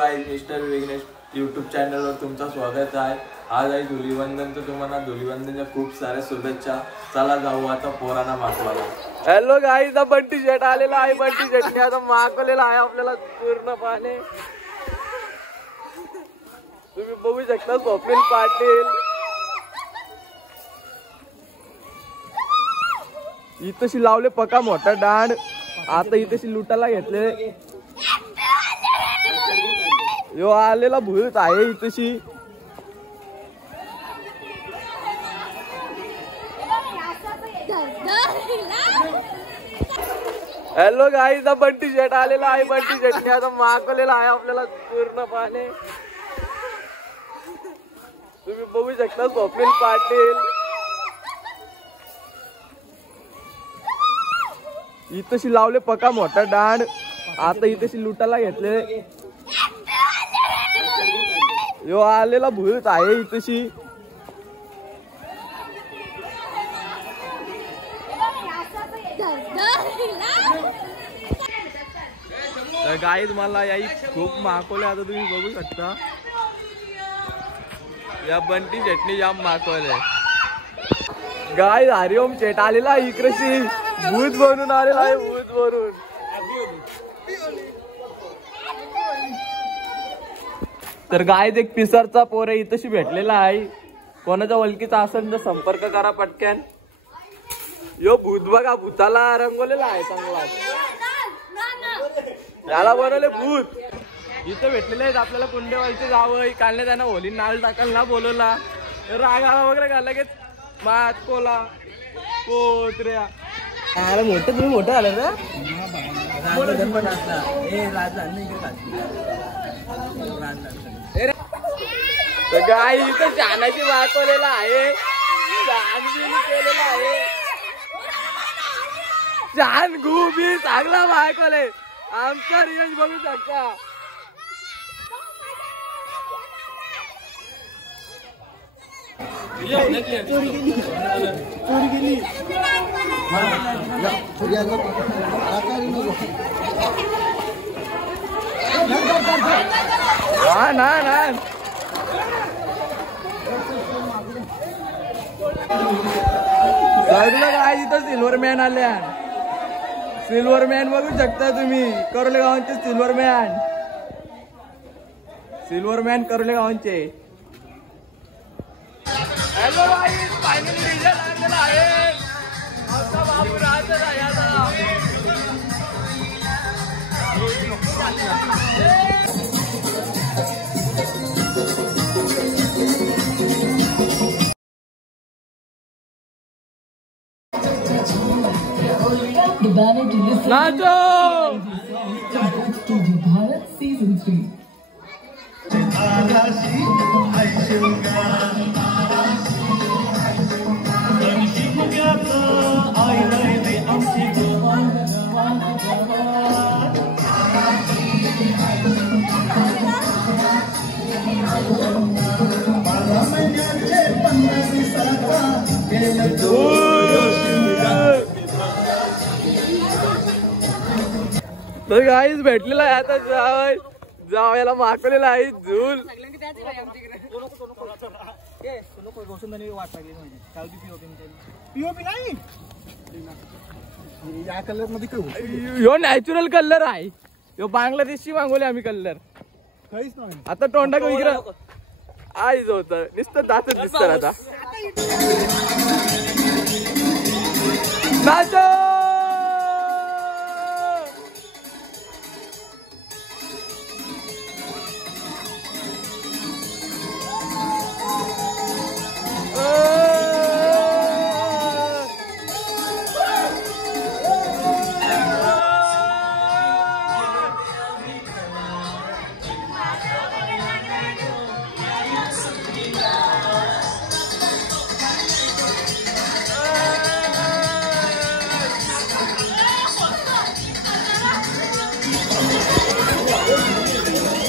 Mister Vighnesh YouTube चॅनलवर तुमचं स्वागत आहे। आज आहे धुलीवंदन, तर तुम्हाला धुलीवंदनच्या खूप साऱ्या शुभेच्छा। चला जाऊ आता पोरांना मागवायला। हॅलो गाईज, बंटी शेट आलेला आहे। बंटी शेटने आता मागवलेला आहे आपल्याला पूर्णपणे। तुम्ही बघू शकता स्वप्नील पाटील इथशी लावले पका मोठा डांड। आता इथशी लुटायला घेतले। यो आलेला भूत आहे इथशी। हॅलो गाईज, बंटी शेट आलेला आहे। बंटी शेटने आता मागवलेला आहे आपल्याला पूर्णपणे। तुम्ही बघू शकता स्वप्नील पाटील इथशी लावले पका मोठा डांड। आता इथशी लुटायला घेतले। यो आलेला भूत आहे इथशी। गाईज मला याई खूप मागवले। आता तुम्ही बघू शकता या बंटी चटणी जाम मागवले। गाय हरिओम शेट आलेला इकडे भूत बनून आलेला आहे। भूत बनून तर गाय एक पिसरचा पोर आहे इथशी भेटलेला आहे। कोणाच्या ओळखीचा असेल तर संपर्क करा पटक्यान। यो भूत बघा, भूताला रंगवलेला आहे चांगला। याला बनवले भूत। इथं भेटलेले आहेत आपल्याला कुंडेवालचे जावं। कालने त्यांना होली नाळ टाकायला ना बोलवला, रागाला वगैरे घाला की मात कोला कोत्र्या। मोठं तुम्ही मोठं आलं ना। गाय इथं छानाची वाचवलेला आहे। छान केलेला आहे। छान खूपी चांगला वायकले। आमचा रियाज बघू शकता। सगळं काय इथं सिल्वर मॅन आले। सिल्वर मॅन बघू शकता तुम्ही, करोले गावांचे silver man. Silver man Karole गावांचे। हॅलो गाईज, फायनली रिझल्ट आलेला आहे। आमचा बाबू राहतच आहे आता। Nacho Bharat season 3। तर गाईज भेटलेला आहे आता जावयाला मागवलेला आहे झूल। यो नॅचरल कलर आहे। यो बांगलादेशची मागवले आम्ही कलर। आता तोंडा विग्रह आईच होत नुसतं दातच दिसत आता। नाचो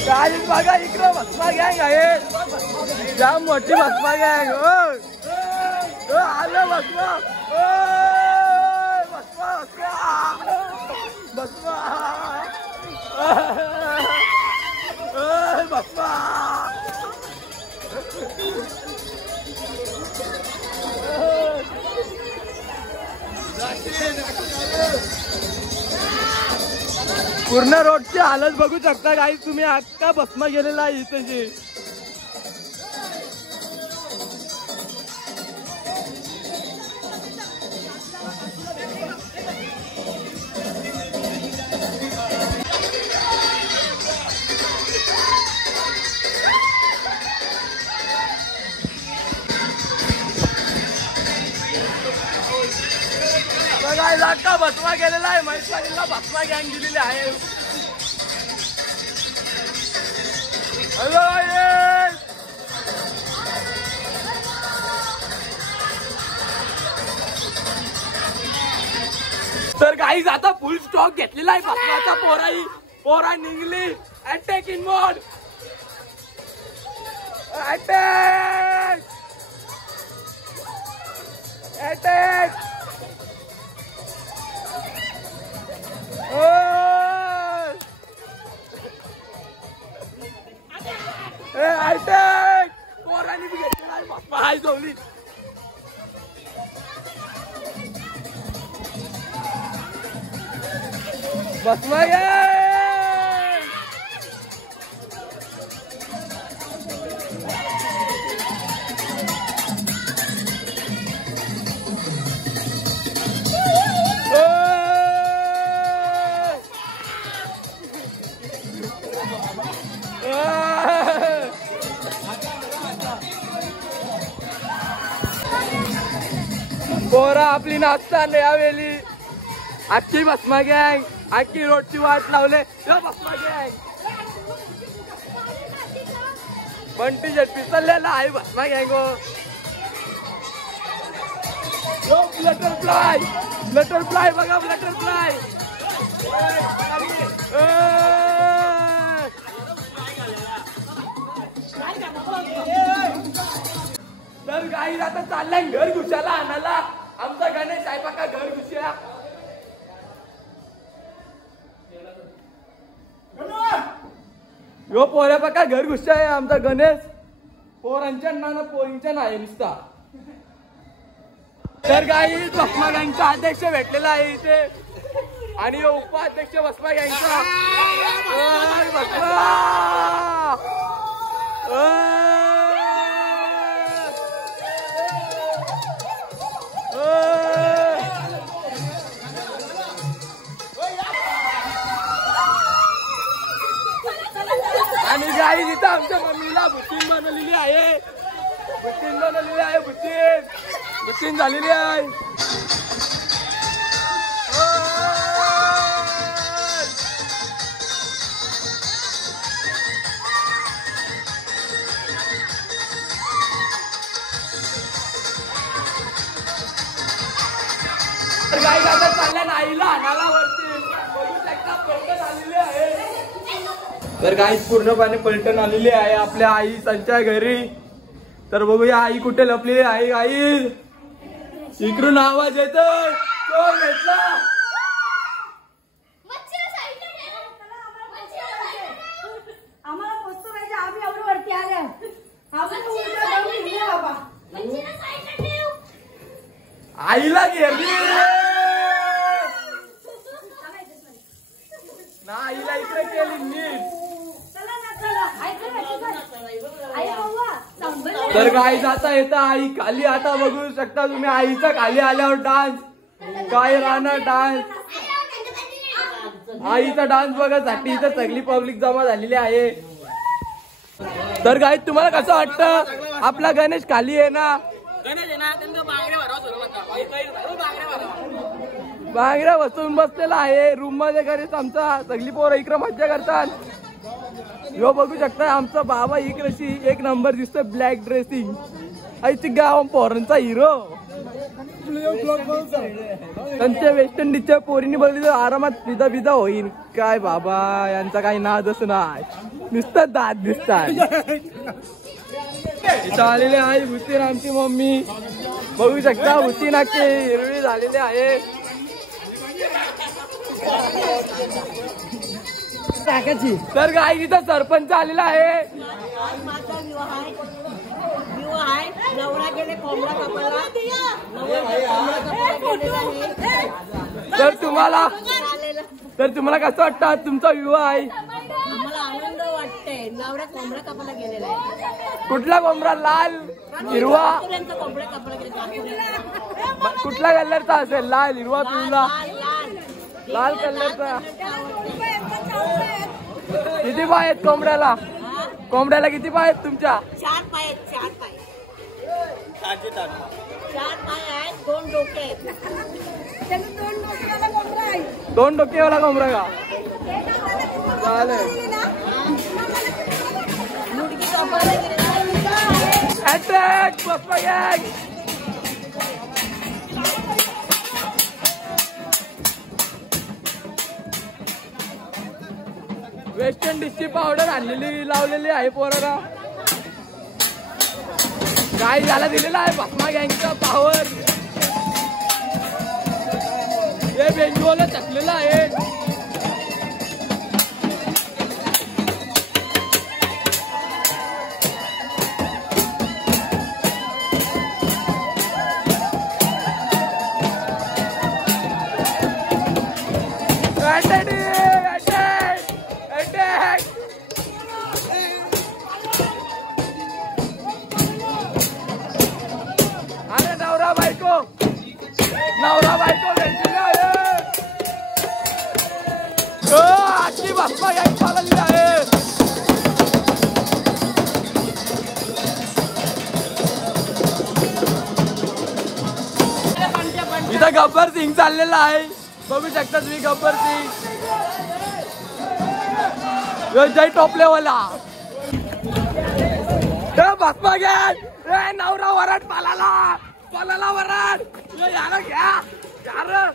गाईज बघा इकडं भस्मा गँग आहे। जाम मोठी भस्मा गँग। आलं भस्मा। भस्मा भस्मा भस्मा पूर्ण रोडची हालत बघू शकता काही तुम्ही आता भस्मा गेलेला आहे इथे. लाटका भस्मा गेलेला आहे. म्हैसवाडीला भस्मा गँग दिलेली आहे. तर काही आता फुल स्टॉक घेतलेला आहे भस्माचा. पोरा निघली. Attack in mode. Attack attack attack. पोरांनी बी घेतलेला आहे भस्मा. हाय जोवली. भस्मा पोरा आपली नाचता यावेळी. आजची भस्मा गँग आजची रोडची वाट लावले. भस्मा गँग बंटी जेट चाललेला आहे भस्मा गँग. बटरफ्लाय बटरफ्लाय बघा बटरफ्लाय. तर काही आता चाललाय घर घुसायला आणायला. आमचा गणेश आहे बघा घर घुसया. यो पोऱ्या बघा घर घुसया आहे आमचा गणेश. पोरांच्या नाना पोरींच्या नाही नुसता. तर काही भस्मा गँगचा अध्यक्ष भेटलेला आहे इथे आणि उपाध्यक्ष भस्मा गँगचा. आणि गाई तिथं आमच्या मम्मीला बुटीन बनवलेली आहे. बुटीन झालेली आहे. गाई आता चालल्या नाहीला आणायला वरती. बघू शकता पलटण आलेली आहे. तर गाई पूर्णपणे पलटण आलेली आहे आपल्या आई त्यांच्या घरी. तर बघूया आई कुठे लपलेली आहे. गाई इकडून आवाज येतोय. कोण भेटला? आम्हाला पोचतो पाहिजे. आम्ही एवढं वरती आल्या. आईला घेरली ना. आईला इकडे केली नीट. तर गाई जाता येता आई खाली. आता बघू शकता तुम्ही आईचा खाली आल्यावर डान्स. काय राहणार डान्स. आईचा डान्स बघासाठी इथं सगळी पब्लिक जमा झालेली आहे. तर गाई तुम्हाला कसं वाटतं आपला गणेश खाली आहे ना. बांगड्या बसून बसलेला आहे रूम मध्ये. घरीच आमचा सगळी पोरं इकडे मज्जा करतात. यो बघू शकता आमचा बाबा इकडे एक नंबर दिसतोय ब्लॅक ड्रेसिंग. आईची गाव पोरांचा हिरो. त्यांच्या वेस्ट इंडिजच्या पोरीने बघितलं आरामात पिदा पिदा होईल. काय बाबा यांचा काही नादच नाही. नुसतं दात दिसतात. इथं आलेले आहे भुतीन आमची मम्मी. बघू शकता भुतीन आखी हिरवी झालेली आहे. तर गाई तिथं सरपंच आलेला आहे. तर तुम्हाला तर तुम्हाला कसं वाटतं तुमचा विवाह आहे? आम्हाला आनंद वाटते. नवरा कोंबडा कापायला गेलेला आहे. कुठला कोंबडा? लाल, हिरवा? कोंबडा कापायला गेला. कुठल्या कलरचा असेल? लाल, हिरवा, पिवळा? लाल कलरचा. किती पाय आहेत कोंबड्याला? कोंबड्याला किती पाय आहेत तुमच्या? 4 पाय आहेत. 4 पाय. 4 पाय आहेत. 2 डोके आहेत. 2 डोकेवाला कोंबडा का? चालेल. मुडकी कापायला गेलेला. अटॅक पप्पा गँग. वेस्ट इंडिजची पावडर आणलेली लावलेली आहे पोराला. काय झाला दिलेला आहे भस्मा गँगचा पावर. हे बेंजूला टाकलेला आहे. अरे नवरा बायको भेटलेला आहे. आजची भस्मा गँग चालली आहे. इथं गब्बर सिंग चाललेला आहे. बघू शकता तुम्ही गब्बर सिंग. जय टोपलेवाला. भस्मा गँग. नवरा वराड पालाला वराड. यार घ्या यार.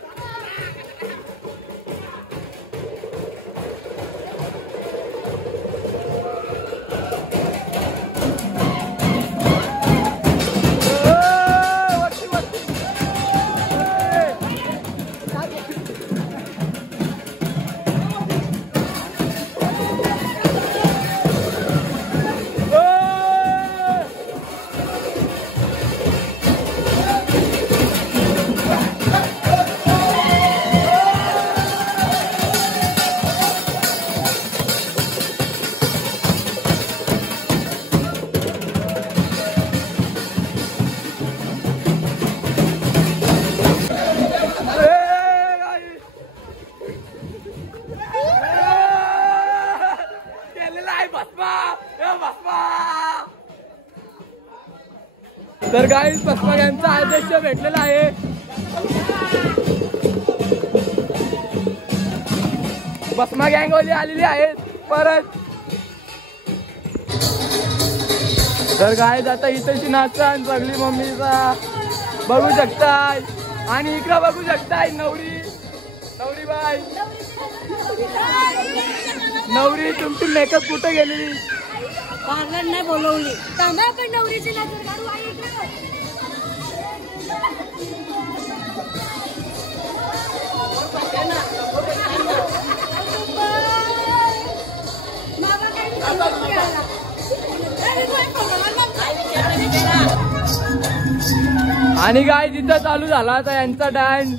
तर गाईस भस्मा गँगचा अध्यक्ष भेटलेला आहे. भस्मा गँगवाली आलेली आहेत परत. तर गाईस आता इथेची नाचन सगळी मम्मीचा बघू शकताय. आणि इकडं बघू शकताय नवरी बाई. नवरी तुमची मेकअप कुठे गेलेली? पार्लर नाही बोलवली. पण नवरीची नजर काढू. आणि काय जिथं चालू झाला आता यांचा डान्स.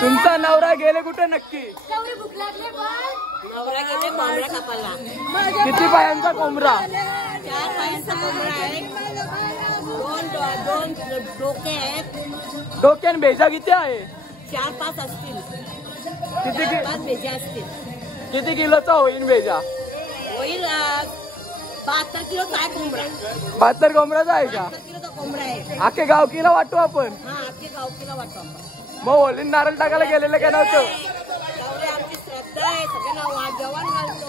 तुमचा नवरा गेले कुठे नक्की? नवरा गेले कोंबडा कापायला. किती पायांचा कोंबडा? 4 पायांचा कोंबडा आहे. 2 डोके आहेत. डोक्यान भेजा किती आहे? 4-5 असतील. किती 4-5 भेजा असतील. किती किलोचा होईल भेजा? होईल 72 किलोचा आहे कोंबडा. 72 कोंबड्याचा आहे का? 72 किलोचा कोंबडा आहे. अख्खे गावकीला वाटू आपण. हा अख्खे गावकीला वाटतो आपण. मग होलीन नारळ टाकायला गेलेलं का नव्हतं? आमची श्रद्धा आहे. सगळ्यांना जेवण घालतो.